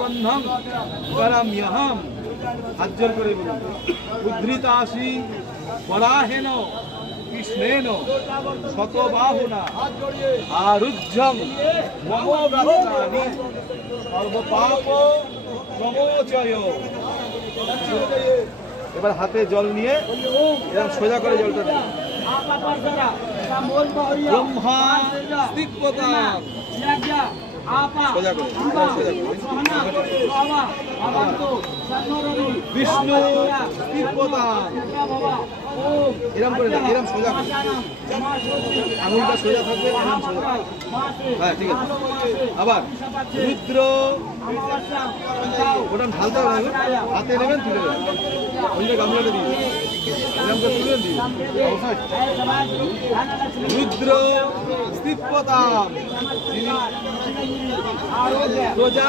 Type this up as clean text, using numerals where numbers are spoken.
বন্ধং করাম্যহম। হাত জোর করে বলুন। উদ্ধৃতাসি বরাহেন কৃষ্ণেন শতবাহুনা আরুহ্যং মম ব্রতানি সর্বপাপ প্রমোচয়। এবার হাতে জল নিয়ে এরকম সোজা করে জলটা দিন। ব্রহ্মা স্তিপ্যতাম। সোজা করে বিষ্ণু স্তিপ্যতাম। এরম করে দেন, এরম সোজা করে আঙুলটা সোজা থাকবে, এরম সোজা। হ্যাঁ ঠিক আছে। আবার রুদ্র, ওটা ঢালতে হবে না, হাতে নেবেন তুলে দেবেন, ওইটা গামলাটা দিয়ে এরম করে তুলে দিয়ে রুদ্র স্তিপ্যতাম। প্রজা